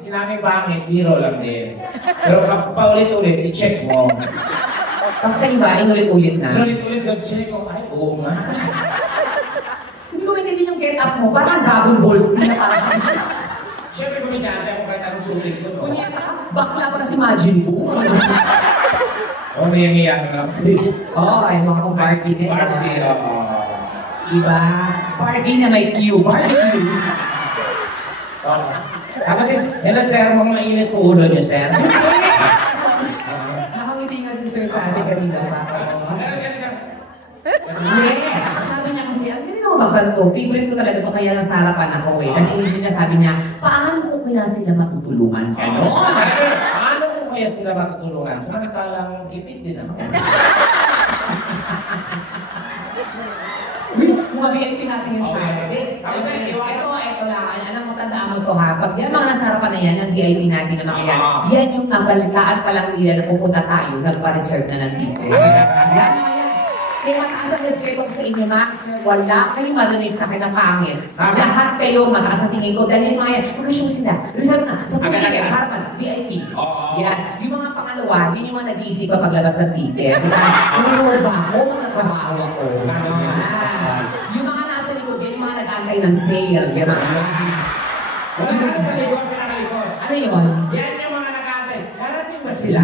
Sinabi pangit, biro lang din. Pero paulit-ulit, i-check mo. Pag sa iba, inulit-ulit na. Inulit-ulit, check ko, ay, oo nga. Hindi ko maintindihan yung get-up mo. Parang Dragon Ball Z na parang... Siyempre, kuminyate ako kahit anong sulit ko, no? Kunyata ka, bakla pa na si Majin Buu. Oo, may nangyayari na ako. Oo, ay mga kong party din. Party, oo. Diba? Party na may Q. Party Q. Oo. Tapos, hello sir, mga mainit po ulo niyo, sir. Nakawiti nga si Sir Sally kanina pa. Sabi niya kasi, ang galing ako bakal to. Favorite ko talaga to, kaya nasa harapan ako eh. Kasi niya sabi niya, paano ko kaya sila matutulungan? Ganon! Paano ko kaya sila matutulungan? Samantalang ipit din ako. Mga VIP natin yung Saturday. Ito na. Alam mo, tandaan mo ito ha. Pag yan mga nasa harapan na yan, yung VIP natin na mga yan, yan yung nabalitaan pa lang nila na pupunta tayo, nagpa-reserve na nandito. Yan. Kaya mataas ang respeto ko sa inyo, Max. Wala kayong marinig sa akin ng pangit. Lahat kayo, mataas ang tingin ko. Dahil yung mga yan, mag-show sila. Reserve na. Sa pulitin, sa harapan, VIP. Yan. Yung mga pangalawa, yun yung mga nag-iisip pa paglabas ng ticket. Ano ba ako? Mga trabaho ako. Yung mga nasa likod, yun yung mga nag-aantay ng sale. Yan ang ano yun? Yan yung mga nag-aantay. Darating ba sila?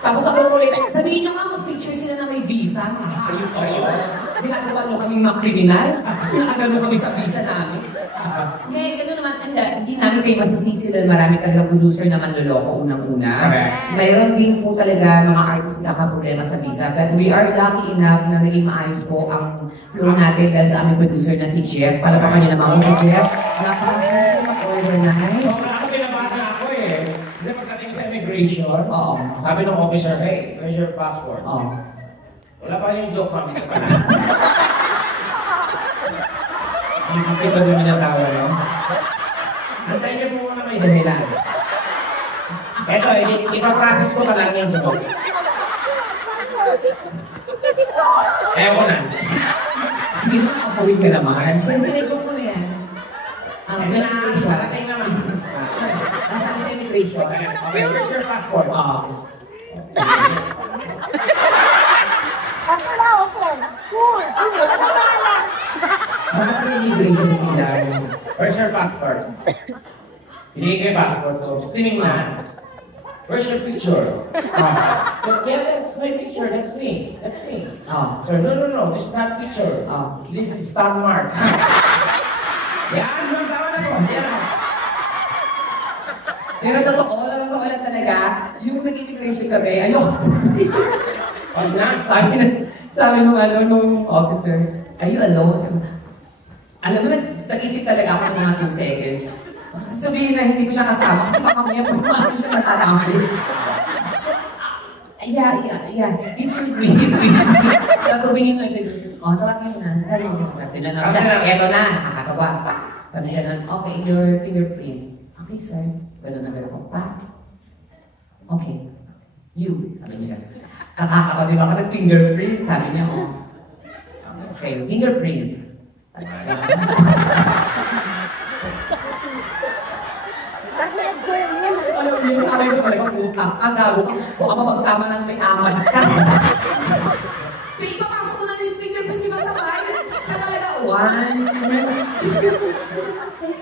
Tapos ako ulit, sabihin nyo nga mag-picture sila na may visa, mga hayop kayo. Ginagawa nyo kaming mga kriminal. Ginagawa kami sa visa namin. Hindi, gano'n naman. Hindi namin kayo masisisi dahil marami talaga producer na manloloko unang-una. Mayroon din po talaga mga artist na problema sa visa. But we are lucky enough na naging maayos po ang flow natin dahil sa aming producer na si Jeff. Palapakan niyo naman si Jeff. Napaka-gusto mag-organize. Immigration. Oo. Sabi ng officer, hey, where's your passport? Oo. Wala pa yung joke, mami. Ito pa na. Hindi ba doon minatawa, no? Antayin niyo po muna may dahilan. Ito, ipaprocess ko na lang yung joke. Ewan ko na. Sige na, kapawin ka naman. Sinigong ko na yan. Ang sinakasya. Parating naman. Nasa sa immigration. Okay, where's your passport? Bakit may immigration sila? Where's your passport? Hindi ko yung passport ko. Tinignan. Where's your picture? Yeah, that's my picture. That's me. That's me. So, no. This is not picture. This is star mark. Yan, tama na po. Pero totoo lang talaga, yung nag-immigration kami, ayoko. Wag na. Sabi nung officer, are you alone? Alam mo, nag-isip talaga ako ng mga 2 seconds. Sabihin na hindi ko siya kasama kasi baka may pumaano siya natatami. Yeah. He's with me. Tapos sabihin ko ito, tara kayo na. Tinanong siya, eto na, nakakatawa. Sabi siya na, okay, your fingerprint. Okay, sir. Ganun na ako, pa. Okay. You. Sabi niya. Nakakatawa, di ba ako nag-fingerprint? Sabi niya, okay, fingerprint. Alam mo yung sabi ko talagang utang. Ang gago ka. Baka mapagkama ng may amat ka. Ipapasok ko na din yung fingerprint, di ba sa bahay? Siya talaga,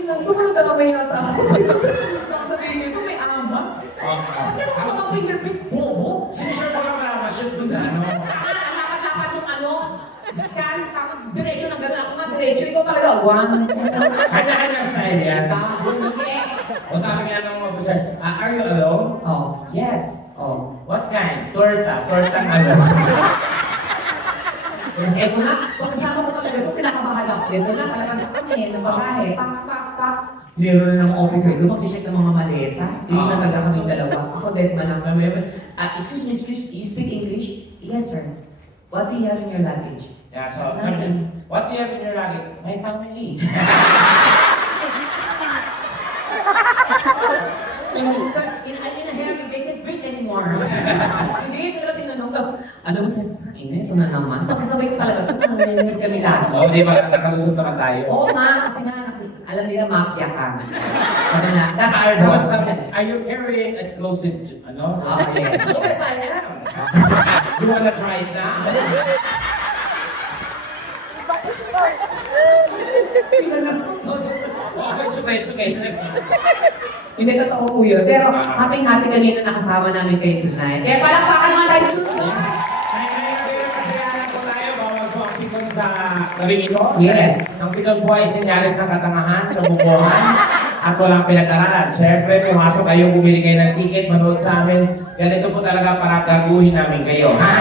Tumanda ka may yata ako. Nakasabihin nito, may amat. Bakit ako mga fingerprint? Bobo? Sinisure ko lang na ma-shoot doon na, ano? Dapat yung scan, diretso ng gano'n. Ako nga diretso, ikaw talaga, Kanya-kanya style yan. O sabi nga ng officer, are you alone? Yes. What kind? Torta ano? Eto na, kung kasama ko talaga ito, pinakabahan ako. Eto na, talaga sa kami, ng babae. Pak. Zero na ng officer, lumag-check ng mga maleta. Hindi na talaga kami dalawa. Ako, dead man lang kami. Excuse me, you speak English? Yes, sir. What do you have in your luggage? Yeah, so, what do you have in your luggage? My family. In a hair, they can't breathe anymore. Hindi, talaga tinanong. Alam mo, sir, ito na naman. Pagkasabay ko talaga, nangyayon kami lahat. Di ba nakalusot naman tayo? Oo nga, kasi nga, alam nila mafia ka. Sabi na, that's our Are you carrying explosive, ano? Oh, yes. Yes, I am. You wanna try it now? Okay, it's okay. Hindi, totoo po yun. Pero happy-happy kami na nakasama namin kayo tonight. Kaya palakpakan naman tayo students! Sa labing ito? Yes. Ang pitong po ay sinyalis ng katangahan, kabubuhan, at walang pinag-aralan. Siyempre, pumasok kayo, bumili kayo ng ticket, manood sa amin. Ganito po talaga para gaguhin namin kayo. Ha?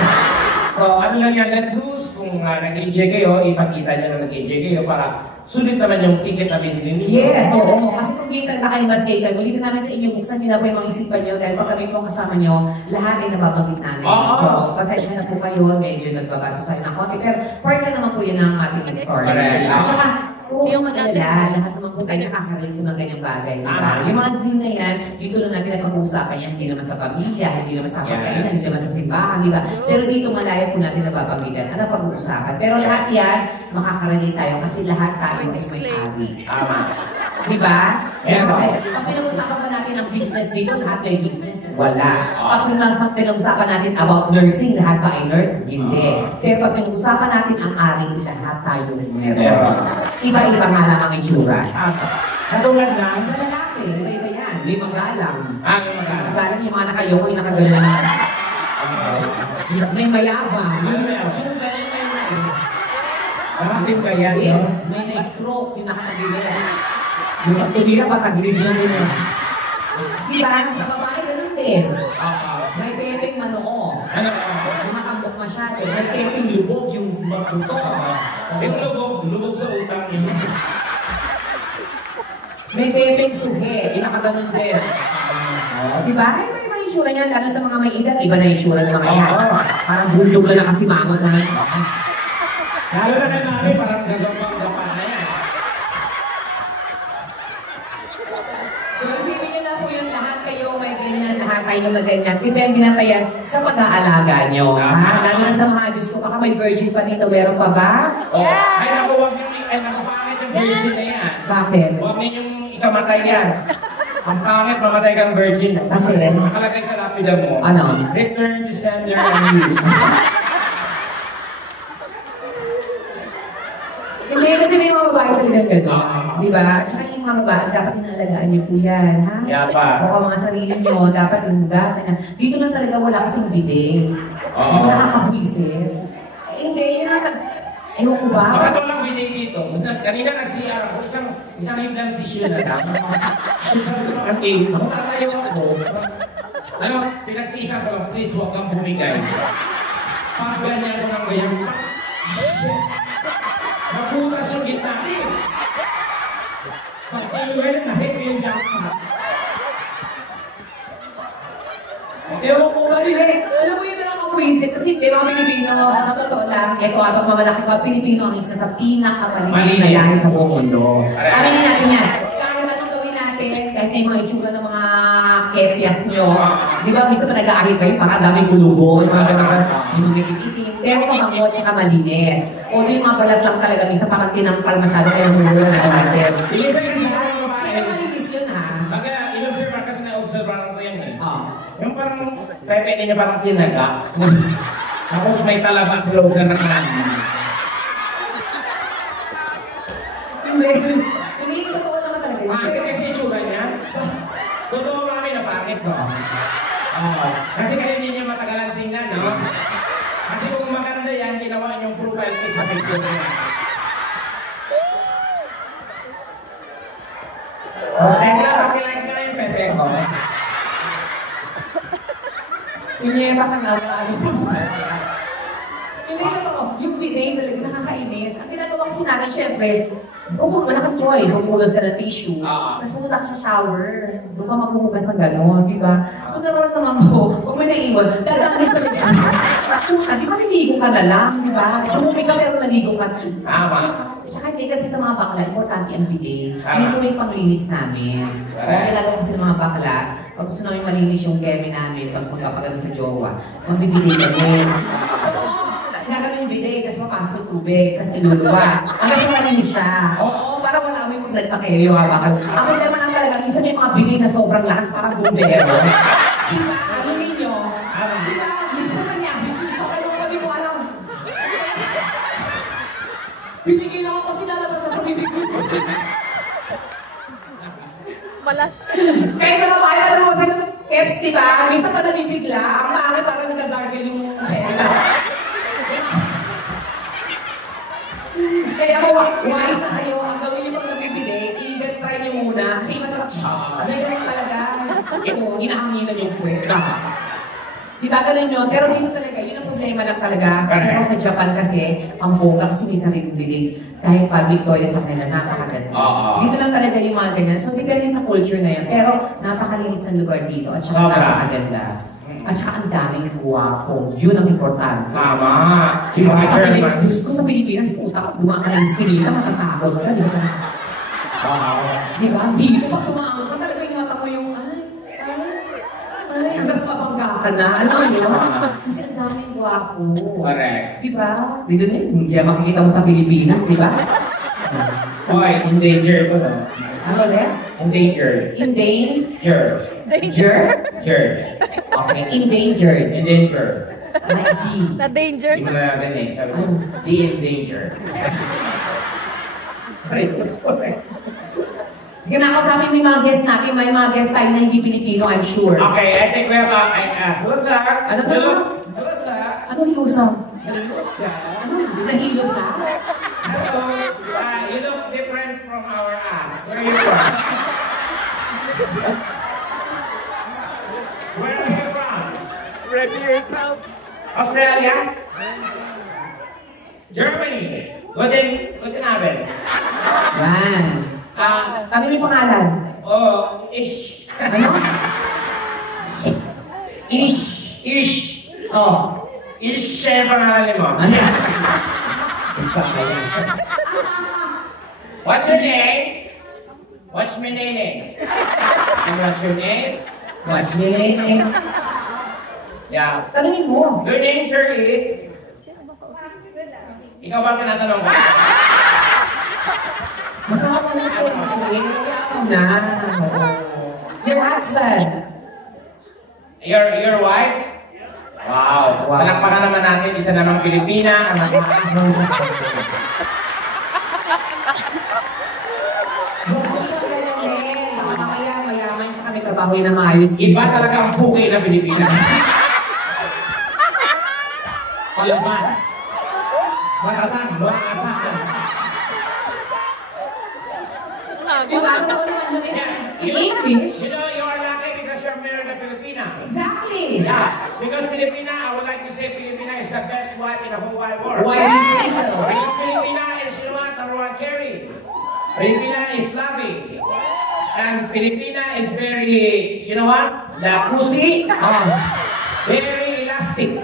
So, ano lang yan, let loose. Kung nag-enjoy kayo, ipakita nyo na nag-enjoy kayo para sulit naman yung ticket na binili ninyo. Yes, oo. Kasi kung kita na kayo kayo, ulitin namin sa inyo, buksan nyo na po yung mga isipan nyo dahil pag kami po kasama nyo, lahat ay nababanggit namin. So, pasensya na po kayo, medyo nagbabasa sa ng konti. Pero part lang naman po yun ang ating story. At saka, huwag yung mag-alala, lahat naman po tayo nakasarili sa mga ganyang bagay. Diba? Yung mga din na yan, dito lang natin napag-uusapan yan, hindi naman sa pamilya, hindi naman sa pagkainan, hindi naman sa simbahan, di ba? Pero dito malaya po natin napapagbigan at napag-uusapan. Pero lahat yan, makakarelate tayo kasi lahat tayo ay may ari. Tama. Di ba? Pero, pag pinag-usapan pa natin ang business dito, lahat may business, wala. Pag pinag-usapan natin about nursing, lahat ba ay nurse? Hindi. Pero pag pinag-usapan natin ang ari, lahat tayo meron. Iba-iba nga lang ang itsura. katulad na, Sa lalaki, iba-iba yan. May magalang. may magalang. Magalang yung mga nakayoko, yung nakagalang. May mayabang. Ano yan? Yung ganyan na yun. Marating ka yan, Yes, no? may na-stroke, yung nakatagilid. Yung pagtulira pa, tagilid mo din yan. Diba? Sa babae, ganun din. May pepeng manoo. Ano? Kumakambok masyado. May pepeng lubog yung magbuto. Yung lubog sa utang yun. May pepeng suhe. Yung nakaganon din. Diba? Ay, may mga itsura niyan. Lalo sa mga may edad, iba na yung itsura ng mga yan. Parang bulldog na nakasimangot na. Lalo na kay mami, parang gagawang-gapa na yan. So, isipin niyo na po yun, lahat kayo may ganyan, lahat kayo may ganyan. Depende na tayo sa pag-aalaga nyo. Ha? Lalo na sa mga Diyos ko, baka may virgin pa dito, meron pa ba? Ay, naku, huwag yung, nakapangit yung virgin na yan. Bakit? Huwag ninyong ikamatay yan. Ang pangit, mamatay kang virgin. Kasi? Nakalagay sa lapida mo. Ano? Return to sender and use. Hindi, kasi may mga babae talaga gano'n. Di ba? Tsaka yung mga babae, dapat inaalagaan niyo po yan, ha? Yapa. Baka mga sarili niyo, dapat yung hugasan niya. Dito lang talaga wala kasing bidet. Hindi mo nakakabwisit. Hindi, yun ang ewan ko ba? Bakit walang binay dito? Kanina nag-CR ako, isang hiblang tissue na lang. Sabi ko, ako tatayo ako. Ano, pinagtiisan ko lang, please huwag kang bumigay. Pag ganyan ko ng ganyan, nabutas yung gitna. Pag talugan, nahip yung jackpot. Ewan ko ba, Bilek? Alam mo yun na ako puisip kasi di ba Pilipino, sa totoo lang, ito pag mamalaki ko, Pilipino ang isa sa pinakapalinis na lahi sa buong mundo. Aminin natin yan. Kahit anong gawin natin, kahit na yung mga itsura ng mga kepias nyo, di ba, minsan pa nag-aahit kayo, parang daming gulubon, mga gano'n, yung itim, pero mabango, tsaka malinis. O yung mga balat lang talaga, minsan parang tinampal masyado kayo ng mula na gamitin. Pero malinis yun, ha? Baga, in-observe kasi na-observe ko yan eh. Oh. Yung parang, pepe niya parang tinaga. Tapos may talaba sa loob ng naman. Hindi. Hindi, totoo naman talaga. Pangit kasi itsura niya. Totoo mami na pangit ko. Kasi kaya hindi niya matagalan tingnan, no? Kasi kung maganda yan, ginawa niyong profile pic sa Facebook niya. Teka, pakilike na yung pepe ko. Pinyeta ka nga Hindi totoo. Yung bidet talaga nakakainis. Ang ginagawa kasi natin, syempre, wala kang choice. Maghuhugas ka ng tissue. Tapos pumunta ka sa shower. Doon ka maghuhugas ng gano'n, di ba? So naman ko, pag may naiwan, dadaan sa mesa. Puta, di ba naligo ka na lang, di ba? Tumumi ka pero naligo ka. Tama. Tsaka hindi kasi sa mga bakla, importante ang bidet. Hindi po yung panglinis namin. Kaya lalo kasi sa mga bakla, pag gusto namin malinis yung keme namin, pag magpapagano sa jowa, magbibigay kami. Nagano yung bidet kasi mapasok yung tubig, kasi iluluwa. Hanggang sa malinis siya. Oo, para wala kami nagtakero yung hawakan. Ako naman ang talaga, minsan may mga binay na sobrang lakas, parang bumbero. Diba? Ano ninyo? Diba? Minsan nangyari, okay mo, hindi ko alam. Pinigil ako kasi lalabas sa bibig ko. Kaya sa babae, alam mo, sa Keps, diba? Minsan pa nabibigla, ang pangit parang nag-darken yung hair. Kaya wise na kayo, ang gawin niyo pag nabibili, i-try niyo muna, kasi iba talaga, may ganun talaga, hinahanginan yung kweta. Diba ganun yun? Pero dito talaga, yun ang problema lang talaga. Pero sa Japan kasi, ang bongga kasi may sariling bilig. Kahit public toilet sa kanila, napakaganda. Dito lang talaga yung mga ganyan. So, depende sa culture na yun. Pero, napakalinis ng lugar dito at saka napakaganda. At saka ang daming guwapo. Yun ang importante. Tama. Diyos ko sa Pilipinas, puta, dumaan ka ng eskinita, matatakot ka. Diba? Dito, pag dumaan ka, talaga yung mata mo yung, hanggang sa mabangga ka na. Ano yun? Kasi ang daming guwapo. Correct. Diba? Dito na yun. Hindi makikita mo sa Pilipinas, diba? Okay, endangered ko na. Ano ulit? Endangered. Endangered. Endangered. Okay, endangered. Endangered. Like D. Na-danger. Hindi mo na natin eh. Sabi ko, the endangered. Sorry. Sige na ako sabi may mga guest natin, may mga guest tayo na hindi Pilipino, I'm sure. Okay, I think we have hello sir. Ano? Hello sir. Ano hilusa? Hello sir. Ano? Nahilusa? Hello. You look different from our ass. Where are you from? Where are you from? Ready yourself. Australia? Germany. Guten Abend. Yan. Ano yung pangalan? Ish. Ano? Ish. Ish. Oh. Ish yung pangalan mo. Ano? What's your name? What's my name? And what's your name? What's your name? Yeah. Tanungin mo. Your name, sir, is? Ikaw ba tinatanong ko? Masama na siya. Iyayaw na. Your husband. Your wife? Wow. Palakpakan naman natin, isa namang Pilipina. Mayaman siya kami trabaho yun na maayos. Iba talaga ang bukay na Pilipina. Palaban. Matatang, mga asahan. Diba? Ano naman yun in English? You know, you are lucky because you're married a Filipina. Exactly. Yeah, because Filipina, I would like to say Filipina is the best wife in the whole wide world. Why do you say so? Because Filipina is, you know what, number one, caring. Filipina is loving. And Filipina is very, you know what, the pussy, very elastic.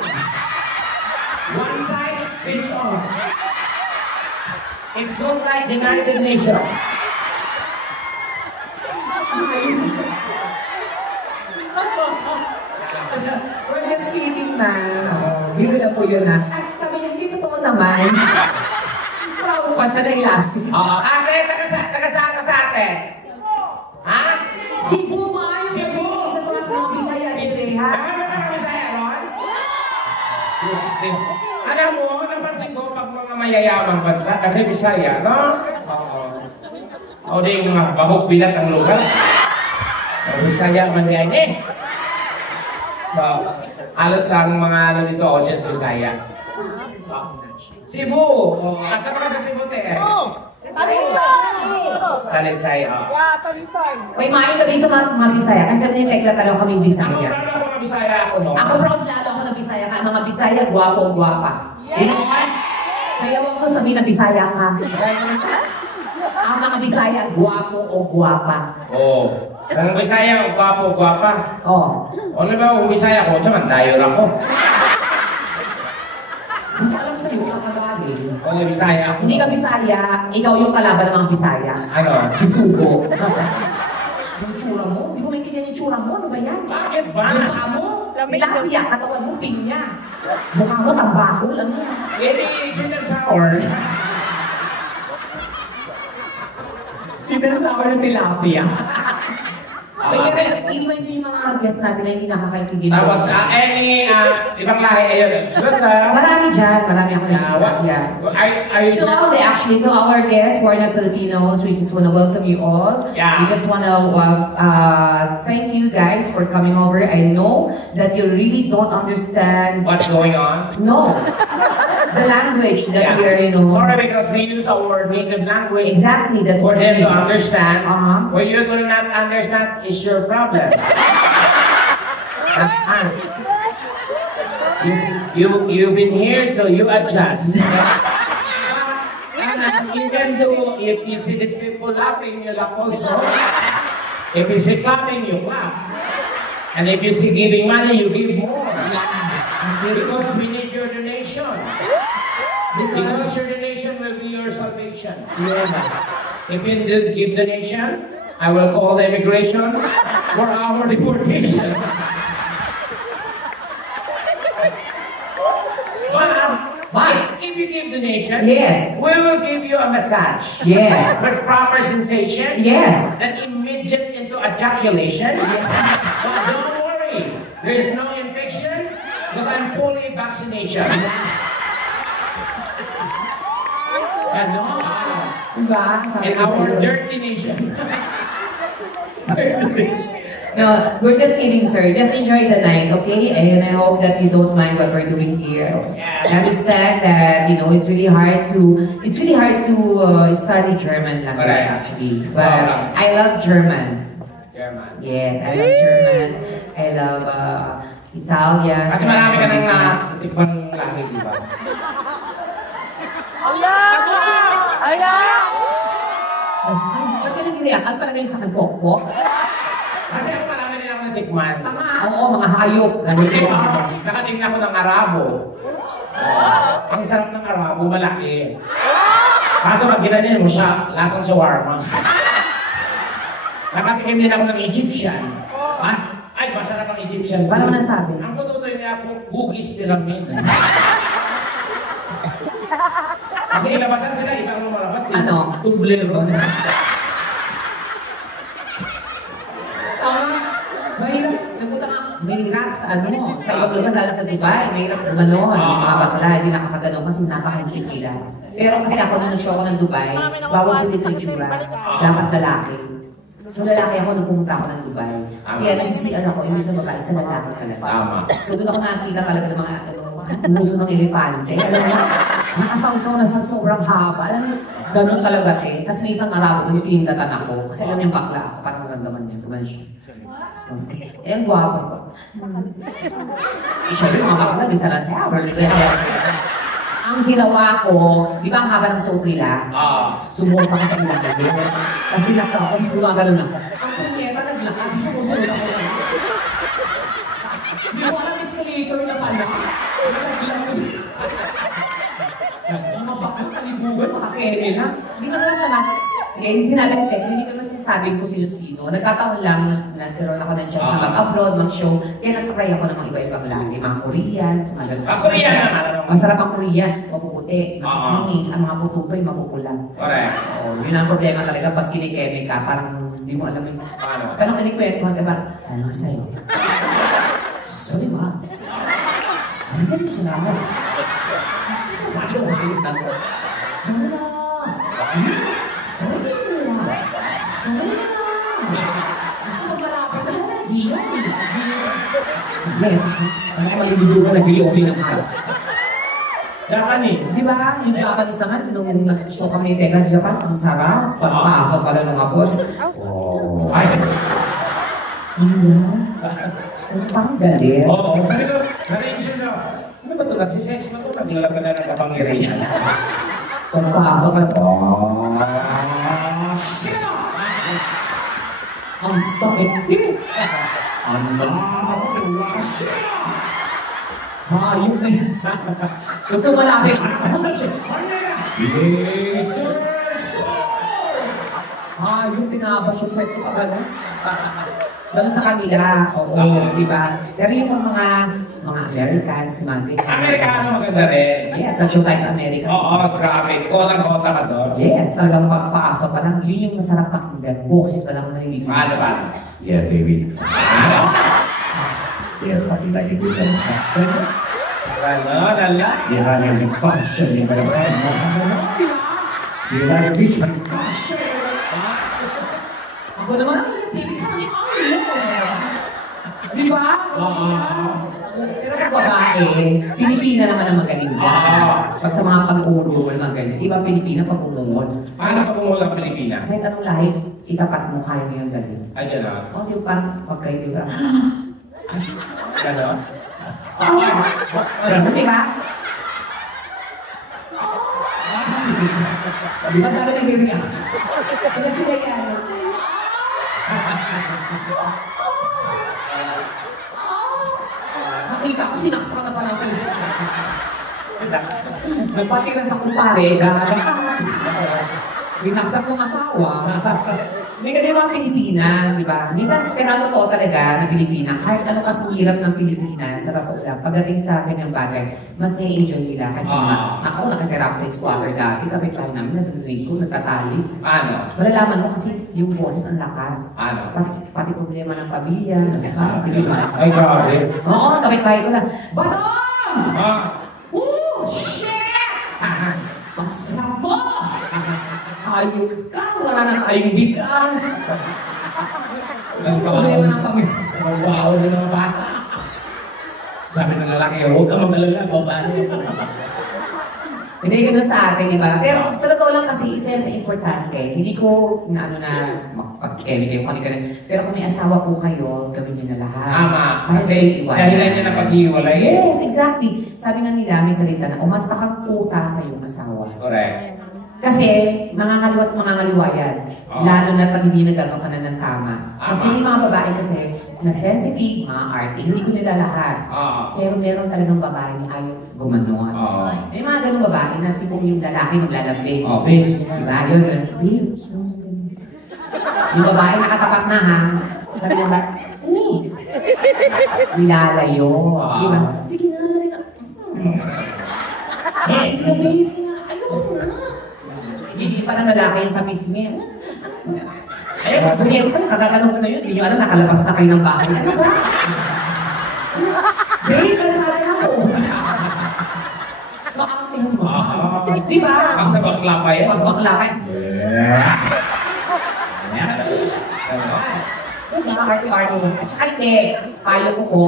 One size fits all. It's not like the United Nations. We're just kidding na. Biro lang po yun na. At sabi niya, hindi totoo naman. Proud pa siya na elastic. Ate, taga saan ka sa atin? Ha? Cebu, maayos Cebu. Sa mga Bisaya din ha? Mga Bisaya, Ron? Gusto. Alam mo, napansin ko pag mga mayayamang bansa, taga Bisaya, no? Oo. O di yung mga bahok bilat ang lugar. Bisaya man yan eh. So, halos lang mga ano dito, audience Bisaya. Cebu! Asa pa ka sa Cebu, te? Talisay, Yeah, Talisay. May maing gabi sa mga Bisaya. Kahit kami yung tekla talaga kami Ako, Bisaya. proud ako mga Bisaya ako, no? Ako proud lalo ako na Bisaya. Kaya mga Bisaya, gwapo-gwapa. You know what? Kaya huwag mo sabihin na Bisaya ka. Ang mga Bisaya, gwapo o gwapa. Oo. Kung Bisaya, gwapo, gwapa. Oh. O na ba, kung Bisaya ko, tsaman, dayor ako. Hindi alam sa'yo sa kagaling. Kung Bisaya ako. Hindi ka Bisaya, ikaw yung kalaban ng mga Bisaya. Ano? Bisugo. Yung tsura mo? Hindi ko maintindihan yung tsura mo. Ano ba yan? Bakit ba? Mukha mo? Tilapia, katawan mo, pinya. Mukha mo, tambako lang yan. Hindi, sweet and sour. Sinasama ng tilapia. Pero hindi mga guests natin na hindi nakakaintindi. Tapos, any ibang lahi, ayun. Marami dyan, marami ako to our guests who are not Filipinos, we just want to welcome you all. Yeah. We just want to thank you guys for coming over. I know that you really don't understand what's going on. No. The language that we're, Sorry, because we use our native language. Exactly, that's for what them to understand. What you do not understand is your problem. That's us. You've been here, so you adjust. You can do, if you see these people laughing, you laugh also. If you see clapping, you clap. And if you see giving money, you give more. Because we need your donation. Because your donation will be your salvation. If you give donation, I will call the immigration for our deportation. But if you give donation, yes, we will give you a massage. Yes. With proper sensation. Yes. That immediate into ejaculation. Yes. But don't worry, there is no infection because I'm fully vaccination. And in our dirty nation. No, we're just kidding, sir. Just enjoy the night, okay? And I hope that you don't mind what we're doing here. Yes. I understand that it's really hard to study German language actually. But I love Germans. German. Yes, I love Germans. I love Italian. Kasi marami ka nang natikman lagi, di ba? Ba't ka nag-react? Ano talaga yung sakit pokpok? Kasi ako marami rin ako natikman. Oo, mga hayop. Nakatingnan ko ng Arabo. Ang sarap ng Arabo, malaki. Kaso pag ginanyan mo siya, lasang shawarma. Nakatikim din ako ng Egyptian. Ay, masarap ang Egyptian. Paano mo nasabi? Ang tututoy niya ako, hugis pyramid. Pag ilabasan sila, ibang lumalabas. Ano? Tublero. Mahirap sa sa ibang lugar, lalo sa Dubai, mahirap gumanon, yung mga bakla, hindi nakakaganon kasi napahantid nila. Pero kasi ako nung nag-show ako ng Dubai, bawal ko dito yung tsura, dapat lalaki. So lalaki ako nung pumunta ako ng Dubai. Kaya nag-CR ako, hindi sa babae, sa lalaki talaga. So doon ako nakakita talaga ng mga muso ng elepante. Alam mo, nakasawsaw na sa sobrang haba. Alam mo, ganun talaga eh. Tapos may isang Arabo na pinindatan ako. Kasi alam yung bakla ako, parang naramdaman niya. Gumanon siya. Eh, ang guwapo ito. Siyempre, mga bakla, di sa tower. Ang ginawa ko, di ba ang haba ng suot nila? Sumuot ako sa ilang gabi. Tapos nilakta ako, gumagano'n ako. Ang punyeta, naglakad, sumusunod ako. Di ko alam, escalator na pala. Mga bakal, kalibugan, makakere na. Di ba sarap naman? Ngayon, sinabi ni Tek, hindi ko naman sinasabing ko sino-sino. Nagkataon lang, nagkaroon ako ng chance sa mag-upload, mag-show. Kaya nagtry ako ng mga iba-ibang lahi. Mga Koreans, mga ganun. Ang Korean naman, ano? Masarap ang Korean, mapuputi, makikinis, ang mga pututoy, mapupula. Correct. Yun ang problema talaga pag kinikeme ka, parang hindi mo alam yung... Paano? Pero kinikwentuhan ka ba, ano sa'yo? Sorry ba? Sorry ka rin siya nasa. Sabi ko, hayop na ko. Sorry na! Sorry na! Sorry na! Gusto magmalapit na sa hindi yan. Hindi. Ano ka malilidugan na gili-oli ng harap? Japanese. Di ba? Yung Japanese naman, nung nag-show kami ni Teka sa Japan, ang sarap. Pagpasok pala ng hapon. Ay! Iya. Parang galit. Oo. Narinig na. Ano ba ito? Nagsisex na ito. Naglalagay na ng kapangyarihan. Pagpasok ka. Sino? Ang sakit. Ano? Sino? Hayop na yun. Gusto malapit. Ano siya? Yes, sir! Hayop, tinabas yung pwede ka ba? Doon sa kanila, oo, di ba? Pero yung mga Americans, Amerikano maganda rin. Yes, the Show Times America. Oo, grabe. Kotang-kota ka doon. Yes, talagang pagpasok pa lang, yun yung masarap pakinggan. Boses pa lang narinig. Paano ba? Yeah, baby. Yeah, fucking like a good one. Ano, lala? Yeah, I am the function. You better run. You like a beach, but Ako naman, hindi ka ni Arlo. Di ba? Pero pag babae, Pilipina naman ang magaling ka. Pag sa mga pag-uurol, mga ganyan. Iba Pilipina pag umungol. Paano pag umulang Pilipina? Kahit anong lahi, itapat mo, kaya mo yung galing. Ay, dyan na. O, di ba, parang pagkayo, di ba? Gano'n? Di ba? Di ba tayo nag-react? Sila yan. Nakita ko, sinaksak na pala ako. Nagpatiran sa kumpare, sinaksak ng asawa. Hindi ka din mga Pilipina, di ba? Minsan, pero ang totoo talaga ng Pilipina, kahit ano kasing hirap ng Pilipinas, sa totoo lang, pagdating sa akin yung bagay, mas na-enjoy nila. Kasi ako nakatira ako sa squatter dati, kapit tayo namin, nag-drink ko, nagtatali. Ano? Malalaman mo kasi yung boses ang lakas. Ano? Pati problema ng pamilya, nasasabi, di ba? Ay, grabe. Oo, kapit-bahay ko lang. Badong! Ah, Oh, shit! Ang sarap mo! Ayun ka! Wala na tayong bigas! ang Problema ng pamilya. wow na mga bata. Sabi ng lalaki, huwag ka mag-alala, babasa. Hindi ganun sa atin, di ba? Pero sa totoo lang kasi, isa yan sa importante. Hindi ko na makapag-emi kayo kanina. Pero kung may asawa po kayo, gawin niyo na lahat. Tama. Kasi Kasi iwan. dahilan niya na pag-iwalay. Yes, exactly. Sabi nga nila, may salita na, umasta kang puta sa iyong asawa. Correct. Kasi, mangangaliwa at mangangaliwa yan. Lalo na pag hindi nagagawa ka na ng tama. Kasi may mga babae kasi, na sensitive, mga arte, hindi ko nila lahat. Pero meron talagang babae na ayaw gumanon. May mga ganung babae na tipong yung lalaki maglalambing. Babe. Diba? Yun, babe, yung babae nakatapat na ha. Sabi niya ba, nilalayo. Diba? Sige na, rin. Sige na, babe, sige na. Ayoko na. Hindi pa na lalaki yan sa pisngi. Ayun, buriyan ko, kagaganong ko na yun. Hindi nyo alam, nakalabas na kayo ng bahay. Ano ba? Babe, kalsada na po. Makakamtihan mo. Di ba? Ang sa bakla pa yan. Pag bakla ka. Diba? Arte-arte mo. At saka hindi, payo ko po,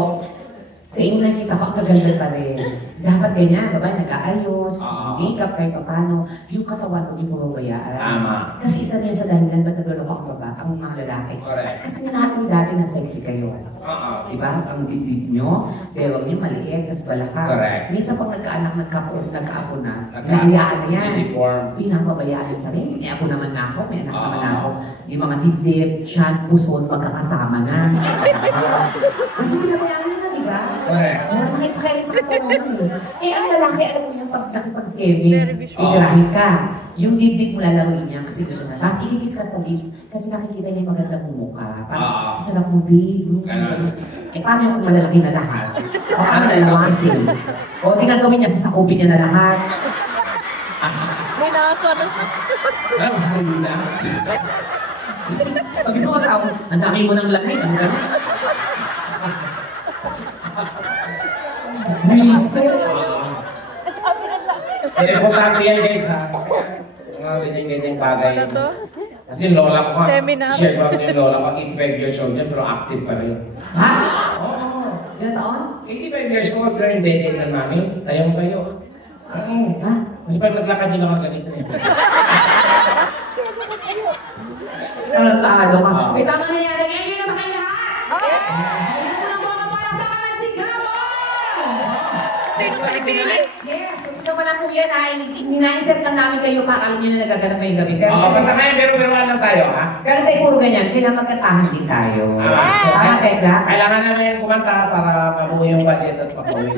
sa inyo nakita ko, ang kaganda pa rin. Dapat ganyan, diba? Nag-aayos, makeup kahit paano. Yung katawan ko, yung mababayaan. Tama. Kasi isa rin sa dahilan ba't nagluloko ang baba, ang mga lalaki. Correct. Kasi minahat mo dati na sexy kayo. Diba? Ang dibdib nyo, pero nyo maliit, tas balakang. Correct. Minsan pag nagkaanak, nagkaapo na, nahayaan na yan. Uniform. Pinapabayaan yung sarili. May ako naman na ako, may anak naman na ako. Yung mga dibdib, tiyan, puson, magkakasama na. Kasi pinabayaan nyo na, diba? Correct. Wala makipakain sa katawan. Ang lalaki, alam mo yung pag-Kevin, igarahin ka. Yung dibdib mo lalaroin niya kasi gusto na. Tapos ikikis ka sa lips kasi nakikita niya yung maganda mong mukha. Parang gusto na kong babe. Paano yung kung malalaki na lahat? O paano nalawasin? O di gagawin niya, sasakupin niya na lahat. May nasa na. Sabi mo sa ako, ang dami mo ng langit. Ang dami. So, importante yan guys ha. Mga ganyan-ganyan bagay. Kasi yung lola ko ha. Seminar. Share ko kasi yung lola ko. 85 years old yan pero active pa rin. Ha? Oo. Ilan taon? 85 years old pero yung bede na namin. Tayong tayo. Ha? Kasi pag naglakad yun ako ganito eh. Talo ka. May tama na yan. Ngayon na ba kayo lahat? Isa mo lang mga palakpakan at sigawan! Yes, isa pa lang po yan ha. Nina-insert lang namin kayo pa. Alam nyo na nagaganap ngayong gabi. Pero Oo, basta ngayon pero-peruan lang tayo ha. pero tayo puro ganyan. Kailangan magkatahan din tayo. So, Tama, Tekla? kailangan namin kumanta para mabuo yung budget at mabuo yung